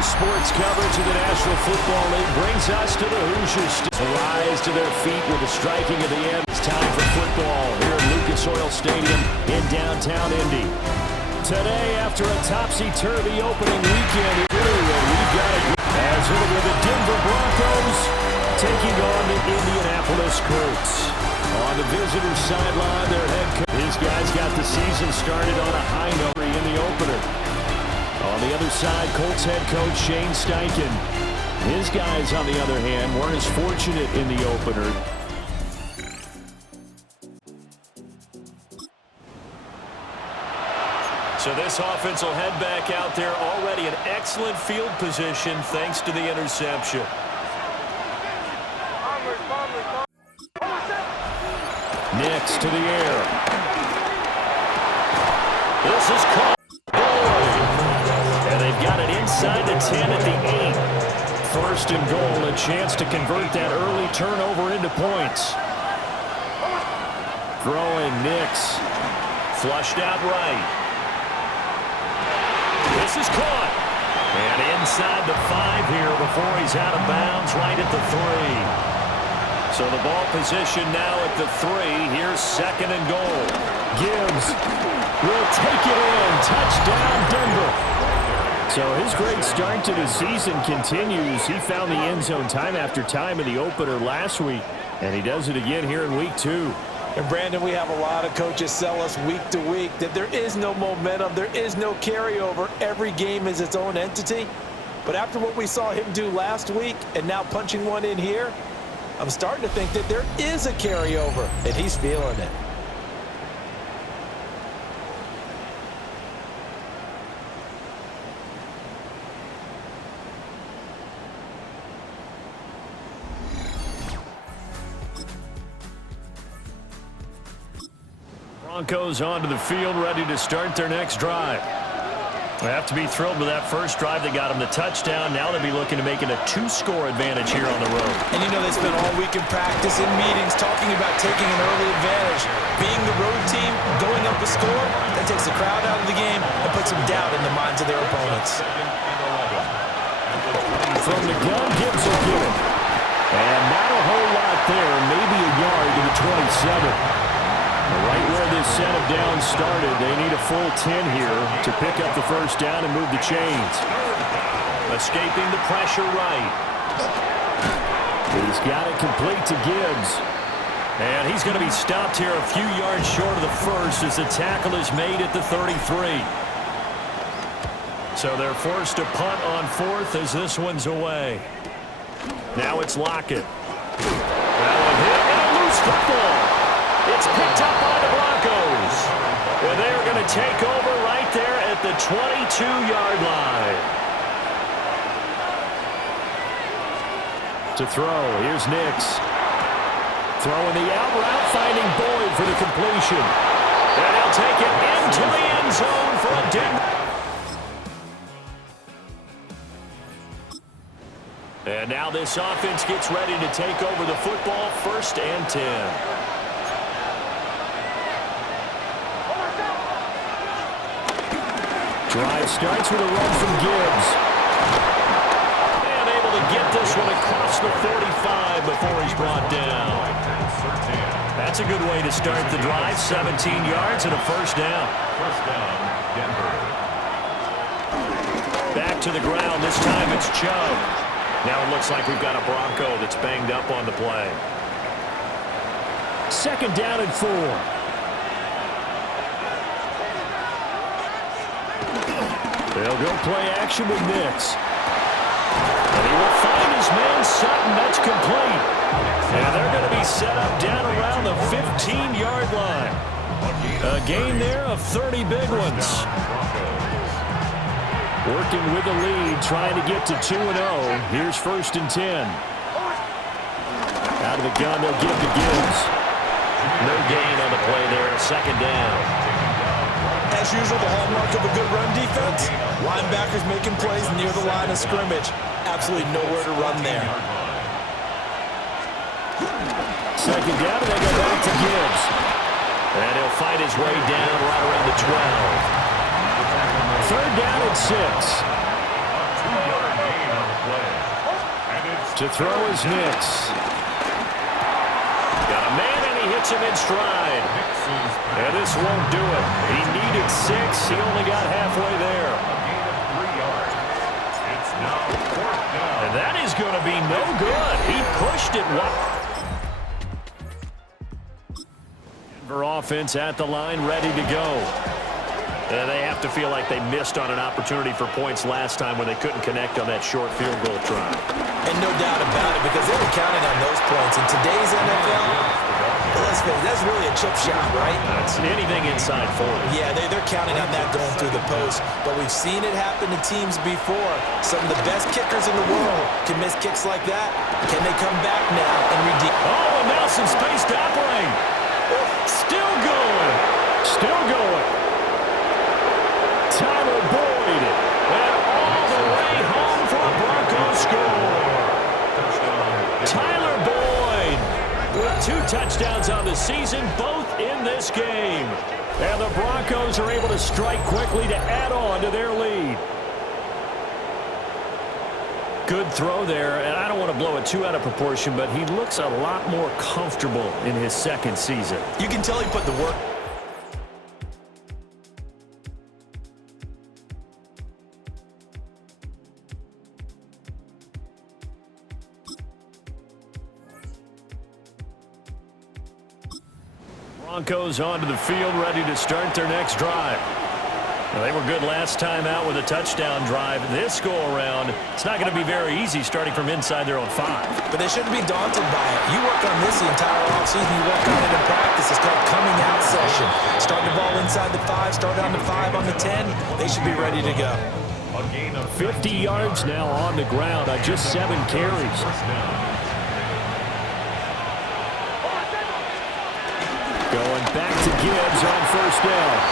Hoosiers sports coverage of the National Football League brings us to the Hoosiers. Rise to their feet with the striking of the end. It's time for football here at Lucas Oil Stadium in downtown Indy. Today, after a topsy-turvy opening weekend, we've got as with the Denver Broncos taking on the Indianapolis Colts. On the visitor sideline, their head coach. These guys got the season started on a high note in the opener. On the other side, Colts head coach Shane Steichen. His guys, on the other hand, weren't as fortunate in the opener. So this offense will head back out there, already in excellent field position thanks to the interception. Nix to the air. This is caught. And they've got it inside the 10 at the 8. First and goal, a chance to convert that early turnover into points. Throwing Nix. Flushed out right. This is caught. And inside the 5 here before he's out of bounds, right at the 3. So the ball position now at the 3. Here's second and goal. Gibbs will take it in. Touchdown, Denver. So his great start to the season continues. He found the end zone time after time in the opener last week, and he does it again here in week 2. And Brandon, we have a lot of coaches sell us week to week that there is no momentum, there is no carryover. Every game is its own entity. But after what we saw him do last week and now punching one in here, I'm starting to think that there is a carryover, and he's feeling it. Broncos onto the field, ready to start their next drive. They have to be thrilled with that first drive. They got them the touchdown. Now they'll be looking to make it a 2-score advantage here on the road. And you know, they spent all week in practice, in meetings, talking about taking an early advantage. Being the road team, going up a score, that takes the crowd out of the game and puts some doubt in the minds of their opponents. From the gun, Gibbs will get it. And not a whole lot there, maybe a yard to the 27. Right where this set of downs started, they need a full 10 here to pick up the first down and move the chains. Escaping the pressure right. He's got it complete to Gibbs. And he's going to be stopped here a few yards short of the first as the tackle is made at the 33. So they're forced to punt on 4th as this one's away. Now it's Lockett. Now a hit and a loose football. It's picked up by the Broncos. And they're going to take over right there at the 22-yard line. To throw, here's Nix. Throwing the out route, finding Boyd for the completion. And he'll take it into the end zone for a Denver. And now this offense gets ready to take over the football, 1st and 10. Drive starts with a run from Gibbs. And able to get this one across the 45 before he's brought down. That's a good way to start the drive. 17 yards and a first down. First down, Denver. Back to the ground. This time it's Chubb. Now it looks like we've got a Bronco that's banged up on the play. 2nd down and 4. They'll go play action with Nix. And he will find his man Sutton. That's complete. And they're going to be set up down around the 15-yard line. A gain there of 30 big ones. Working with the lead, trying to get to 2-0. Here's 1st and 10. Out of the gun, they'll give to Gibbs. No gain on the play there. 2nd down. As usual, the hallmark of a good run defense, linebackers making plays near the line of scrimmage. Absolutely nowhere to run there. 2nd down, and they go back to Gibbs. And he'll fight his way down right around the 12. 3rd down and 6. To throw is Nix. Got a man, and he hits him in stride. And this won't do it. He needed 6. He only got halfway there. And that is going to be no good. He pushed it wide. Denver offense at the line, ready to go. They have to feel like they missed on an opportunity for points last time when they couldn't connect on that short field goal try. And no doubt about it, because they were counting on those points. In today's NFL, let's face it, that's really a chip shot, right? That's anything inside 40. Yeah, they're counting on that going through the post. But we've seen it happen to teams before. Some of the best kickers in the world can miss kicks like that. Can they come back now and redeem? Oh, and now some space to operate. Still going. Still going. Tyler Boyd. And all the way home for a Broncos score. Tyler Boyd with 2 touchdowns on the season, both in this game. And the Broncos are able to strike quickly to add on to their lead. Good throw there, and I don't want to blow it too out of proportion, but he looks a lot more comfortable in his second season. You can tell he put the work. Broncos onto the field, ready to start their next drive. Well, they were good last time out with a touchdown drive. This go-around, it's not going to be very easy starting from inside their own 5. But they shouldn't be daunted by it. You work on this the entire offseason. You work on it in practice. It's called coming out session. Start the ball inside the 5, start on the 5, on the 10. They should be ready to go. A gain of 50 yards now on the ground on just 7 carries. Going back to Gibbs on first down.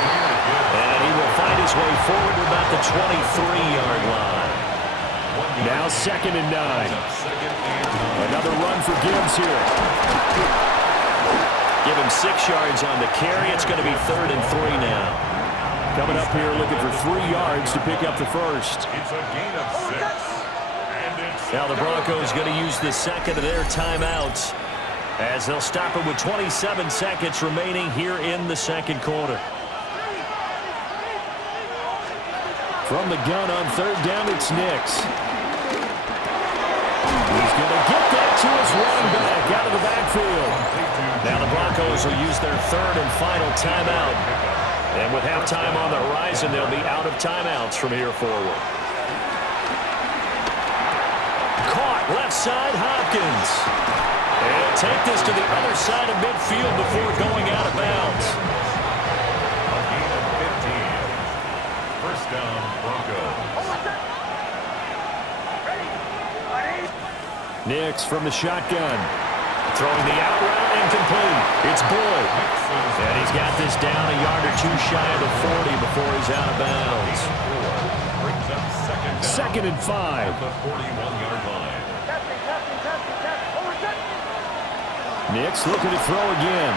And he will find his way forward to about the 23-yard line. Now 2nd and 9. Another run for Gibbs here. Give him 6 yards on the carry. It's going to be 3rd and 3 now. Coming up here looking for 3 yards to pick up the first. It's a gain of 6. Now the Broncos going to use the second of their timeouts, as they'll stop it with 27 seconds remaining here in the second quarter. From the gun on 3rd down, it's Nix. He's going to get that to his running back out of the backfield. Now the Broncos will use their 3rd and final timeout. And with halftime on the horizon, they'll be out of timeouts from here forward. Caught left side, Hopkins. And take this to the other side of midfield before going out of bounds. A gain of 15. First down, Broncos. Nix from the shotgun. Throwing the out route, incomplete. It's Boyd. And he's got this down a yard or 2 shy of the 40 before he's out of bounds. Brings up second Second down and 5. at the 41-yard line. Nix looking to throw again.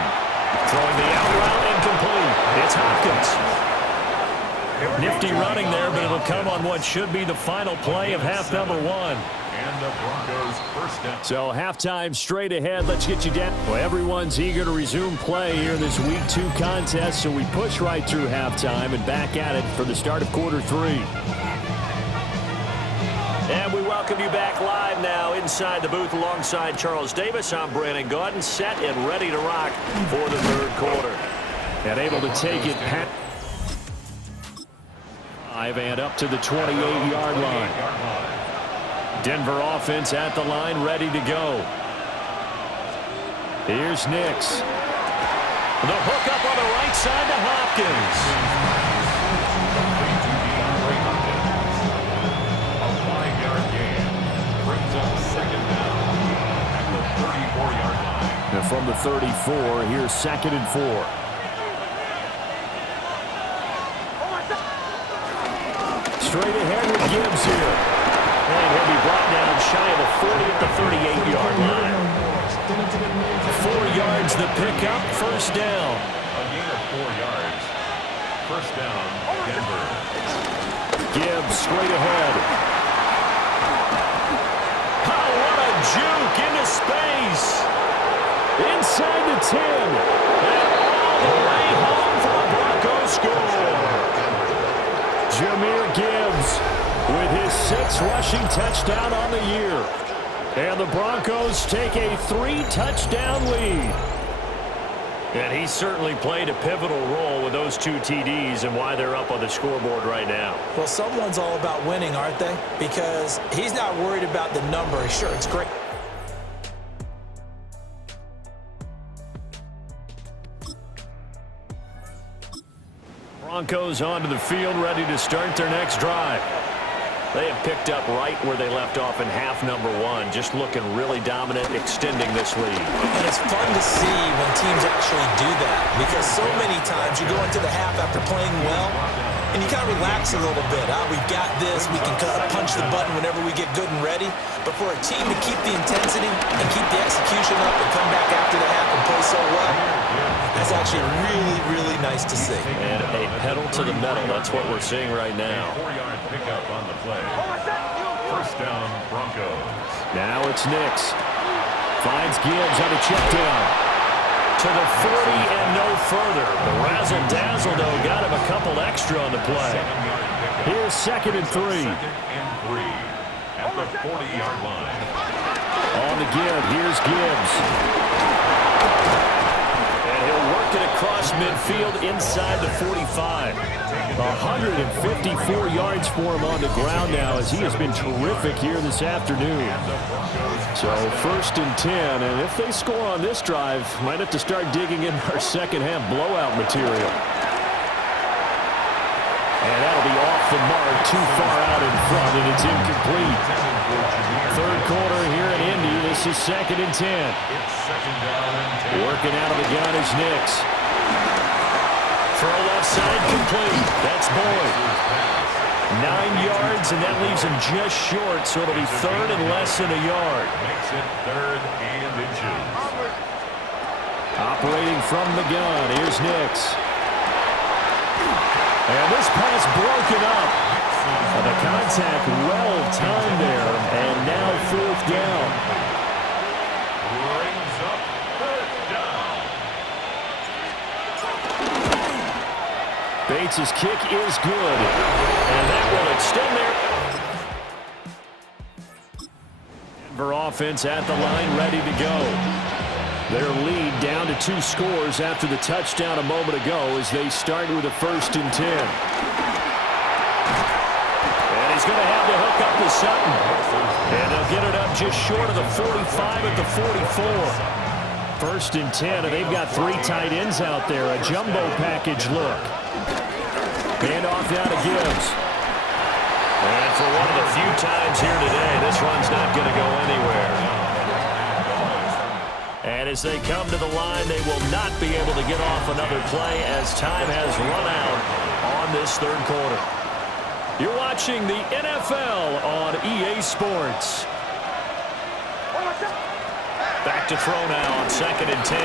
Throwing the out route, incomplete. It's Hopkins. Nifty running there, but it'll come on what should be the final play of half number 1. And the Broncos first down. So halftime straight ahead. Let's get you down. Well, everyone's eager to resume play here in this Week 2 contest, so we push right through halftime and back at it for the start of quarter 3. And we welcome you back live now inside the booth alongside Charles Davis. I'm Brandon Gaudin, set and ready to rock for the 3rd quarter. And able to take it past 5 and up to the 28-yard line. Denver offense at the line, ready to go. Here's Nix. The hook up on the right side to Hopkins. A 5-yard gain brings up second down at the 34-yard line. And from the 34, here's 2nd and 4. Straight ahead with Gibbs here. And he'll be brought down shy of the 40 at the 38-yard line. 4 yards the pickup, first down. A gain of 4 yards. First down, Denver. Gibbs straight ahead. Oh, what a juke into space. Inside the 10. And all the way home for the Broncos score. Jahmyr Gibbs with his 6th rushing touchdown on the year. And the Broncos take a 3-touchdown lead. And he certainly played a pivotal role with those 2 TDs and why they're up on the scoreboard right now. Well, someone's all about winning, aren't they? Because he's not worried about the number. Sure, it's great. Broncos onto the field, ready to start their next drive. They have picked up right where they left off in half number 1, just looking really dominant, extending this lead. And it's fun to see when teams actually do that, because so many times you go into the half after playing well, and you kind of relax a little bit. We've got this. We can kind of punch the button whenever we get good and ready. But for a team to keep the intensity and keep the execution up and come back after the half and play so well, that's actually really, really nice to see. And a pedal to the metal. That's what we're seeing right now. 4-yard pickup on the play. First down, Broncos. Now it's Nix. Finds Gibbs on a check down. To the 40 and no further. The razzle-dazzle, though, got him a couple extra on the play. Here's 2nd and 3. 2nd and 3 at the 40-yard line. On the give. Here's Gibbs. And he'll work it across midfield inside the 45. 154 yards for him on the ground now, as he has been terrific here this afternoon. So 1st and 10, and if they score on this drive, might have to start digging in our second half blowout material. And that'll be off the mark, too far out in front, and it's incomplete. 3rd quarter here in Indy. This is 2nd and 10. Working out of the gun is Nix. Throw left side complete. That's Boyd. 9 yards, and that leaves him just short, so it'll be 3rd and less than a yard. Makes it 3rd and inches. Operating from the gun, here's Nix. And this pass broken up. And the contact well timed there, and now 4th down. Brings up 4th down. Bates' kick is good. And that will extend their Denver offense at the line, ready to go. Their lead down to 2 scores after the touchdown a moment ago as they start with a 1st and 10. And he's going to have to hook up to Sutton. And they'll get it up just short of the 45 at the 44. 1st and 10, and they've got 3 tight ends out there. A jumbo package look. Hand off down to Gibbs. And for one of the few times here today, this run's not going to go anywhere. And as they come to the line, they will not be able to get off another play as time has run out on this 3rd quarter. You're watching the NFL on EA Sports. Back to throw now on 2nd and 10.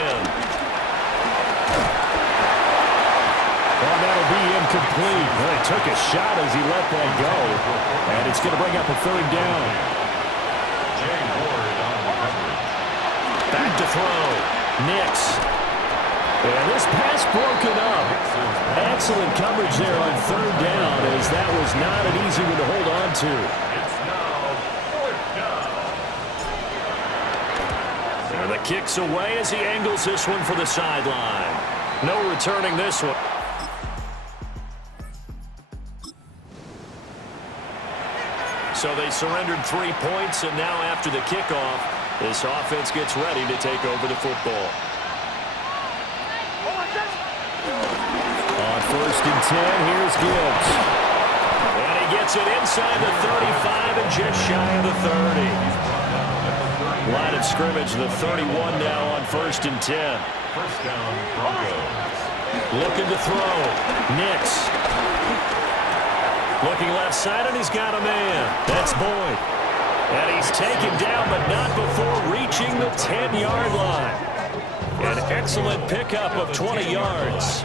Well, that'll be incomplete. Well, he took a shot as he let that go. And it's going to bring up a 3rd down. Back to throw. Nix. And this pass broken up. Excellent coverage there on 3rd down, as that was not an easy one to hold on to. It's now 4th down. And the kick's away as he angles this one for the sideline. No returning this one. So they surrendered 3 points, and now after the kickoff, this offense gets ready to take over the football. On 1st and 10, here's Gibbs. And he gets it inside the 35 and just shy of the 30. Line of scrimmage, the 31 now on 1st and 10. First down, Broncos. Looking to throw. Nix. Looking left side, and he's got a man. That's Boyd. And he's taken down, but not before reaching the 10-yard line. An excellent pickup of 20 yards.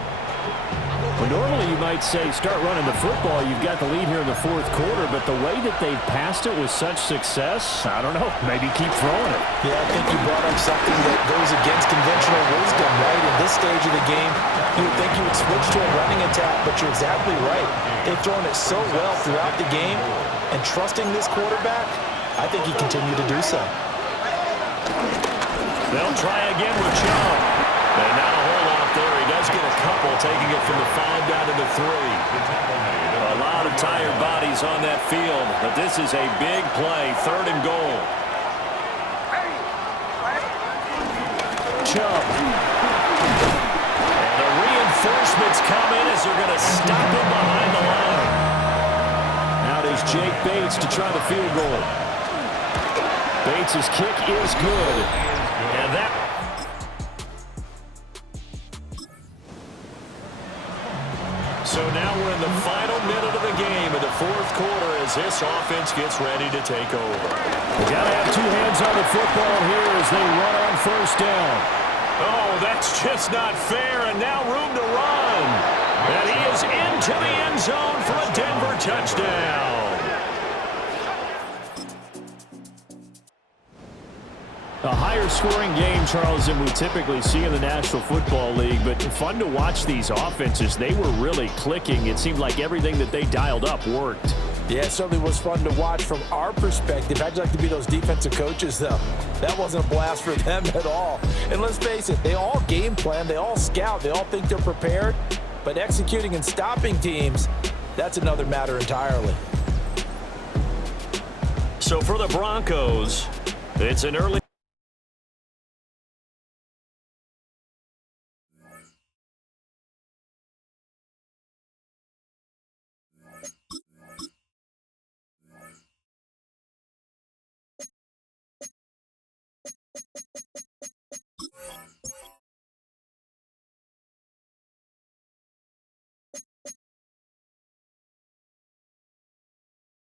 Well, normally you might say start running the football. You've got the lead here in the fourth quarter, but the way that they've passed it with such success, I don't know, maybe keep throwing it. Yeah, I think you brought up something that goes against conventional wisdom, right? In this stage of the game, you would think you would switch to a running attack, but you're exactly right. They've thrown it so well throughout the game, and trusting this quarterback, I think he continued to do so. They'll try again with Chubb. And not a whole lot there. He does get a couple, taking it from the 5 down to the 3. A lot of tired bodies on that field, but this is a big play, 3rd and goal. Chubb. And the reinforcements come in as they're going to stop him behind the line. Out is Jake Bates to try the field goal. Bates' kick is good. And that... So now we're in the final minute of the game in the fourth quarter as this offense gets ready to take over. They got to have 2 hands on the football here as they run on 1st down. Oh, that's just not fair, and now room to run. And he is into the end zone for a Denver touchdown. A higher-scoring game, Charles, than we typically see in the National Football League, but fun to watch these offenses. They were really clicking. It seemed like everything that they dialed up worked. Yeah, it certainly was fun to watch from our perspective. How'd you like to be those defensive coaches, though? That wasn't a blast for them at all. And let's face it, they all game plan, they all scout, they all think they're prepared, but executing and stopping teams, that's another matter entirely. So for the Broncos, it's an early...